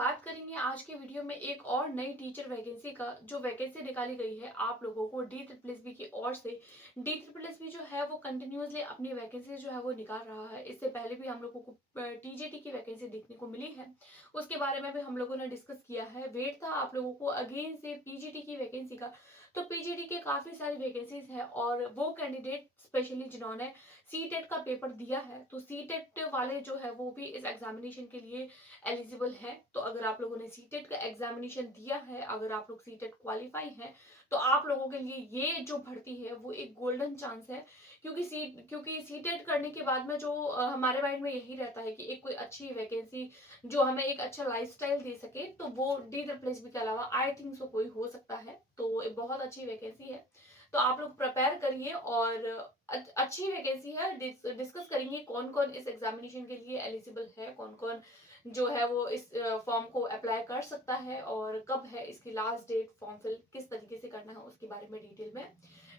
बात करेंगे आज के वीडियो में एक और नई टीचर वैकेंसी का। जो वैकेंसी निकाली गई है आप लोगों को डी ट्रिपल एस बी की ओर से। डी ट्रिपल एस बी जो है वो कंटिन्यूसली अपनी वैकेंसी जो है वो निकाल रहा है। इससे पहले भी हम लोगों को टीजीटी की वैकेंसी देखने को मिली है, उसके बारे में भी हम लोगों ने डिस्कस किया है। वेट था आप लोगों को अगेन से पीजीटी की वैकेंसी का। तो पीजीटी के काफी सारी वैकेंसीज है और वो कैंडिडेट स्पेशली जिन्होंने सी टेट का पेपर दिया है, तो सी टेट वाले जो है वो भी इस एग्जामिनेशन के लिए एलिजिबल है। तो अगर आप लोगों ने सीटेट का एग्जामिनेशन दिया है, अगर आप लोग सीटेट क्वालिफाई हैं, तो आप लोगों के लिए ये जो भर्ती है वो एक गोल्डन चांस है। क्योंकि सीटेट करने के बाद में जो हमारे माइंड में यही रहता है कि एक कोई अच्छी वैकेंसी जो हमें एक अच्छा लाइफस्टाइल दे सके, तो वो डी ट्रिपल एस बी के अलावा आई थिंक सो कोई हो सकता है। तो एक बहुत अच्छी वैकेंसी है, तो आप लोग प्रिपेयर करिए और अच्छी वैकेंसी है। डिस्कस करेंगे कौन कौन इस एग्जामिनेशन के लिए एलिजिबल है, कौन कौन जो है वो इस फॉर्म को अप्लाई कर सकता है और कब है इसकी लास्ट डेट, फॉर्म फिल किस तरीके से करना है उसके बारे में डिटेल में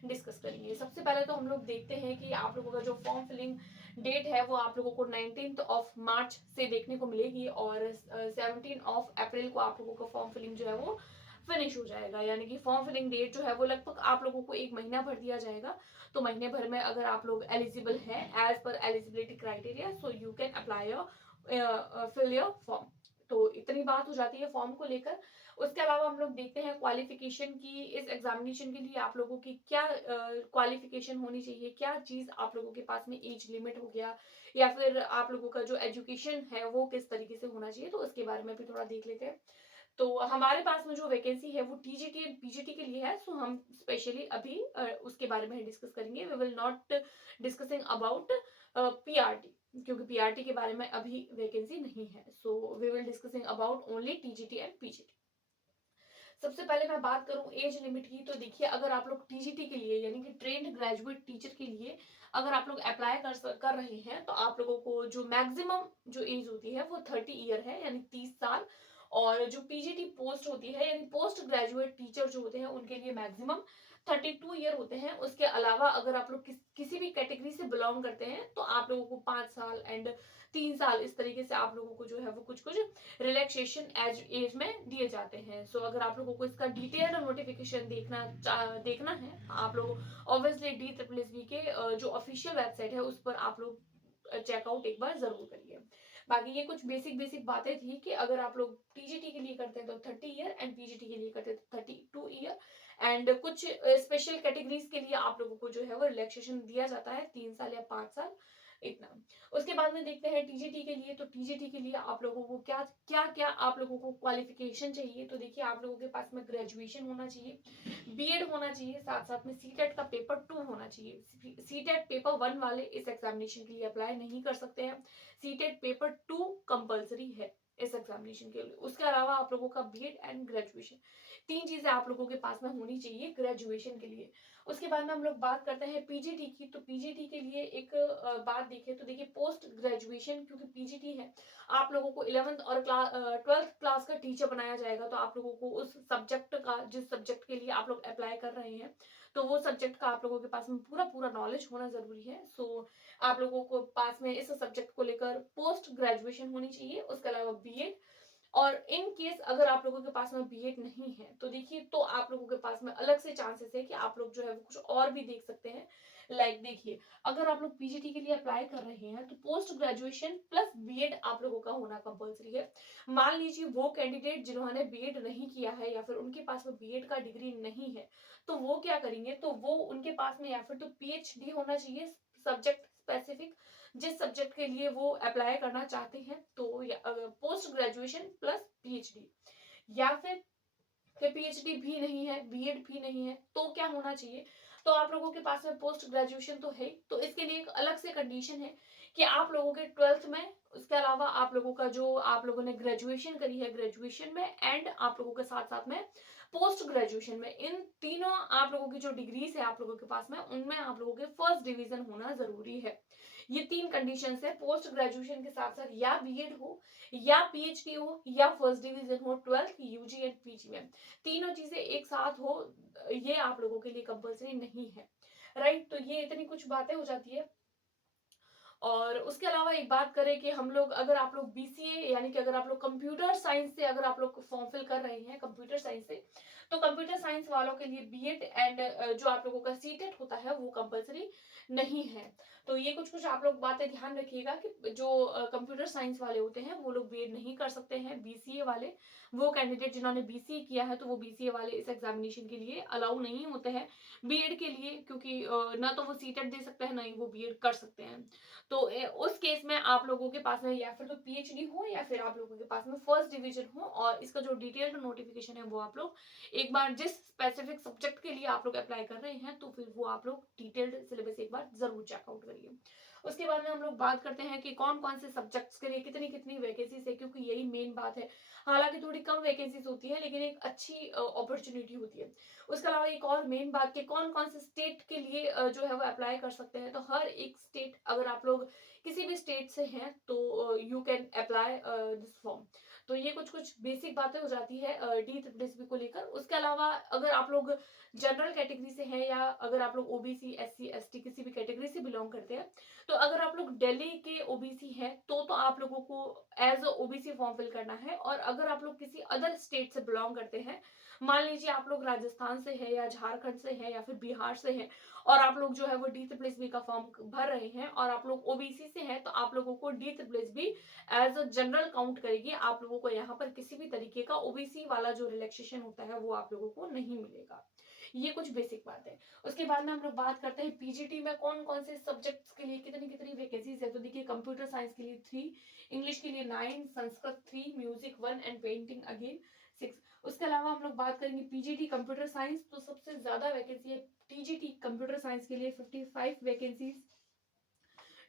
डिस्कस करेंगे। सबसे पहले तो हम लोग देखते हैं कि आप लोगों का जो फॉर्म फिलिंग डेट है वो आप लोगों को 19 से देखने को मिलेगी और 17 अप्रैल को आप लोगों का फॉर्म फिलिंग जो है वो फिनिश हो जाएगा। यानी कि फॉर्म फिलिंग डेट जो है वो लगभग आप लोगों को एक महीना भर दिया जाएगा। तो महीने भर में अगर आप लोग एलिजिबल हैं एज पर eligibility criteria, so you can apply your fill your form. तो इतनी बात हो जाती है फॉर्म को लेकर। उसके अलावा हम लोग देखते हैं क्वालिफिकेशन की। इस एग्जामिनेशन के लिए आप लोगों की क्या क्वालिफिकेशन होनी चाहिए, क्या चीज आप लोगों के पास में एज लिमिट हो गया, या फिर आप लोगों का जो एजुकेशन है वो किस तरीके से होना चाहिए, तो उसके बारे में भी थोड़ा देख लेते हैं। तो हमारे पास में जो वैकेंसी है वो टीजीटी एंड पीजीटी के लिए है, सो हम स्पेशली अभी उसके बारे में डिस्कस करेंगे। We will not discussing about PRT, क्योंकि पीआरटी के बारे में अभी वैकेंसी नहीं है। So we will discussing about only TGT and PGT. सबसे पहले मैं बात करूं एज लिमिट की, तो देखिए अगर आप लोग टीजीटी के लिए यानी कि ट्रेंड ग्रेजुएट टीचर के लिए अगर आप लोग अप्लाई कर रहे हैं, तो आप लोगों को जो मैक्सिमम जो एज होती है वो 30 ईयर है, यानी 30 साल। और जो पीजीटी पोस्ट होती है यानी पोस्ट ग्रेजुएट टीचर जो होते हैं उनके लिए मैक्सिमम 32 ईयर होते हैं। उसके अलावा अगर आप लोग किसी भी कैटेगरी से बिलोंग करते हैं, तो आप लोगों को 5 साल एंड 3 साल इस तरीके से आप लोगों को जो है वो कुछ कुछ रिलैक्सेशन एज में दिए जाते हैं। सो अगर आप लोगों को इसका डिटेल नोटिफिकेशन देखना है, आप लोग obviously D triple S B के जो ऑफिशियल वेबसाइट है उस पर आप लोग चेकआउट एक बार जरूर करिए। बाकी ये कुछ बेसिक बेसिक बातें थी कि अगर आप लोग टीजीटी के लिए करते हैं तो 30 ईयर एंड पीजीटी के लिए करते हैं तो 32 ईयर। एंड कुछ स्पेशल कैटेगरीज के लिए आप लोगों को जो है वो रिलैक्सेशन दिया जाता है 3 साल या 5 साल, इतना। उसके बाद में देखते हैं टीजीटी के लिए। तो टीजीटी के लिए आप लोगों को क्या क्या क्या आप लोगों को क्वालिफिकेशन चाहिए, तो देखिए आप लोगों के पास में ग्रेजुएशन होना चाहिए, बीएड होना चाहिए, साथ साथ में सीटेट का पेपर 2 होना चाहिए। सीटेट पेपर 1 वाले इस एग्जामिनेशन के लिए अप्लाई नहीं कर सकते हैं, सीटेट पेपर 2 कंपलसरी है इस एग्जामिनेशन के लिए। उसके अलावा आप लोगों का बीएड एंड ग्रेजुएशन, तीन चीजें आप लोगों के पास में होनी चाहिए ग्रेजुएशन के लिए। उसके बाद में हम लोग बात करते हैं पीजीटी की। तो पीजीटी के लिए एक बात देखें तो देखिए पोस्ट ग्रेजुएशन, क्योंकि पीजीटी है, आप लोगों को 11th और 12th क्लास का टीचर बनाया जाएगा। तो आप लोगों को उस सब्जेक्ट का, जिस सब्जेक्ट के लिए आप लोग अप्लाई कर रहे हैं, तो वो सब्जेक्ट का आप लोगों के पास में पूरा पूरा नॉलेज होना जरूरी है। सो आप लोगों को पास में इस सब्जेक्ट को लेकर पोस्ट ग्रेजुएशन होनी चाहिए। उसके अलावा बीएड, और इन केस अगर आप लोगों के पास में बीएड नहीं है, तो देखिए तो आप लोगों के पास में अलग से चांसेस है कि आप लोग जो है वो कुछ और भी देख सकते हैं। देखिए अगर आप लोग पीजीटी के लिए अप्लाई कर रहे हैं, तो पोस्ट ग्रेजुएशन प्लस बीएड आप लोगों का होना कंपलसरी है। मान लीजिए वो कैंडिडेट जिन्होंने बीएड नहीं किया है या फिर उनके पास में बीएड का डिग्री नहीं है, तो वो क्या करेंगे, तो वो उनके पास में या फिर तो पीएचडी होना चाहिए सब्जेक्ट स्पेसिफिक, जिस सब्जेक्ट के लिए वो अप्लाई करना चाहते हैं। तो पोस्ट ग्रेजुएशन प्लस पीएचडी, या फिर पीएचडी भी नहीं है, बीएड भी नहीं है, तो क्या होना चाहिए, तो आप लोगों के पास में पोस्ट ग्रेजुएशन तो है, तो इसके लिए एक अलग से कंडीशन है कि आप लोगों के 12th में, उसके अलावा आप लोगों का जो आप लोगों ने ग्रेजुएशन करी है ग्रेजुएशन में, एंड आप लोगों के साथ साथ में पोस्ट ग्रेजुएशन में, इन तीनों आप लोगों की जो डिग्रीज है आप लोगों के पास में, उनमें आप लोगों के फर्स्ट डिवीजन होना जरूरी है। ये तीन कंडीशन है। पोस्ट ग्रेजुएशन के साथ साथ या बीएड हो, या पीएचडी हो, या फर्स्ट डिवीजन हो 12th यूजी एंड पीजी में, तीनों चीजें एक साथ हो, ये आप लोगों के लिए कंपलसरी नहीं है। राइट, तो ये इतनी कुछ बातें हो जाती है। और उसके अलावा एक बात करें कि हम लोग अगर आप लोग बीसीए यानी कि अगर आप लोग कंप्यूटर साइंस से अगर आप लोग फॉर्म फिल कर रहे हैं कंप्यूटर साइंस से, तो कंप्यूटर साइंस वालों के लिए बीएड एंड जो आप लोगों का सीटेट होता है वो कंपलसरी नहीं है। तो ये कुछ कुछ आप लोग बातें ध्यान रखिएगा कि जो कंप्यूटर साइंस वाले होते हैं वो लोग बीएड नहीं कर सकते हैं। बीसीए वाले, वो कैंडिडेट जिन्होंने बीसीए किया है, तो वो बीसीए वाले इस एग्जामिनेशन के लिए अलाउ नहीं होते हैं बीएड के लिए, क्योंकि ना तो वो सीटेट दे सकते हैं ना ही वो बीएड कर सकते हैं। तो उस केस में आप लोगों के पास में या फिर तो पीएचडी हो या फिर आप लोगों के पास में फर्स्ट डिवीजन हो, और इसका जो डिटेल्ड नोटिफिकेशन है वो आप लोग एक बार जिस स्पेसिफिक सब्जेक्ट के लिए आप लोग अप्लाई कर रहे हैं, तो फिर वो आप लोग डिटेल्ड सिलेबस एक बार जरूर चेकआउट करिए। उसके बाद में हम लोग बात करते हैं कि कौन कौन से सब्जेक्ट्स के लिए कितनी कितनी वैकेंसीज है, क्योंकि यही मेन बात है। हालांकि थोड़ी कम वैकेंसीज होती है लेकिन एक अच्छी अपॉर्चुनिटी होती है। उसके अलावा एक और मेन बात कि कौन कौन से स्टेट के लिए जो है वो अप्लाई कर सकते हैं। तो हर एक स्टेट, अगर आप लोग किसी भी स्टेट से हैं तो you can apply this form. तो ये कुछ कुछ बेसिक बातें हो जाती है डी को लेकर। उसके अलावा अगर आप लोग जनरल कैटेगरी से हैं या अगर आप लोग ओबीसी एससी एसटी किसी भी कैटेगरी से बिलोंग करते हैं, तो अगर आप लोग दिल्ली के ओबीसी हैं तो आप लोगों को एज ओबीसी फॉर्म फिल करना है। और अगर आप लोग किसी अदर स्टेट से बिलोंग करते हैं, मान लीजिए आप लोग राजस्थान से है या झारखंड से है या फिर बिहार से है, और आप लोग जो है वो डी का फॉर्म भर रहे हैं और आप लोग ओबीसी से हैं, तो आप लोगों को D as a general count करेगी। आप लोगों को यहाँ पर किसी भी तरीके का ओबीसी वाला जो रिलैक्सेशन होता है वो आप लोगों को नहीं मिलेगा। ये कुछ बेसिक बात है। उसके बाद में हम लोग बात करते हैं पीजीटी में कौन कौन से सब्जेक्ट्स के लिए कितनी कितनी वैकेंसीज है। तो देखिए, कंप्यूटर साइंस के लिए 3, इंग्लिश के लिए 9, Sanskrit 3, music 1 and painting again 6। उसके अलावा हम लोग बात करेंगे पीजीटी कंप्यूटर साइंस, तो सबसे ज्यादा वैकेंसी है टीजीटी कंप्यूटर साइंस के लिए 55 वैकेंसीज।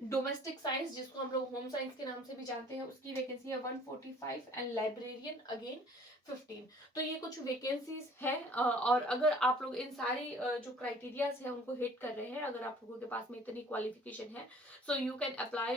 डोमेस्टिक साइंस जिसको हम लोग होम साइंस के नाम से भी जानते हैं, उसकी वैकेंसी है 145 एंड लाइब्रेरियन अगेन 15। तो ये कुछ वैकेंसीज है। और अगर आप लोग इन सारी जो क्राइटेरियाज है उनको हिट कर रहे हैं, अगर आप लोगों के पास में इतनी क्वालिफिकेशन है, सो you can apply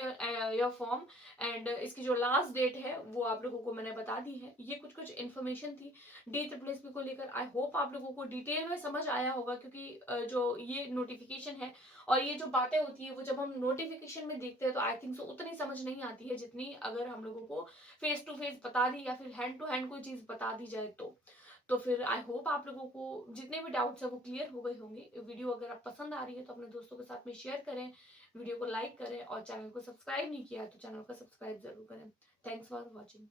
your form. And इसकी जो लास्ट डेट है वो आप लोगों को मैंने बता दी है। ये कुछ कुछ इन्फॉर्मेशन थी डी को लेकर। आई होप आप लोगों को डिटेल में समझ आया होगा, क्योंकि जो ये नोटिफिकेशन है और ये जो बातें होती है वो जब हम नोटिफिकेशन में देखते हैं तो आई थिंक सो उतनी समझ नहीं आती है जितनी अगर हम लोगों को फेस टू फेस बता दी या फिर हैंड टू हैंड कोई चीज बता दी जाए तो फिर आई होप आप लोगों को जितने भी डाउट्स है वो क्लियर हो गए होंगे। वीडियो अगर आप पसंद आ रही है तो अपने दोस्तों के साथ में शेयर करें, वीडियो को लाइक करें, और चैनल को सब्सक्राइब नहीं किया है तो चैनल को सब्सक्राइब जरूर करें। Thanks for watching.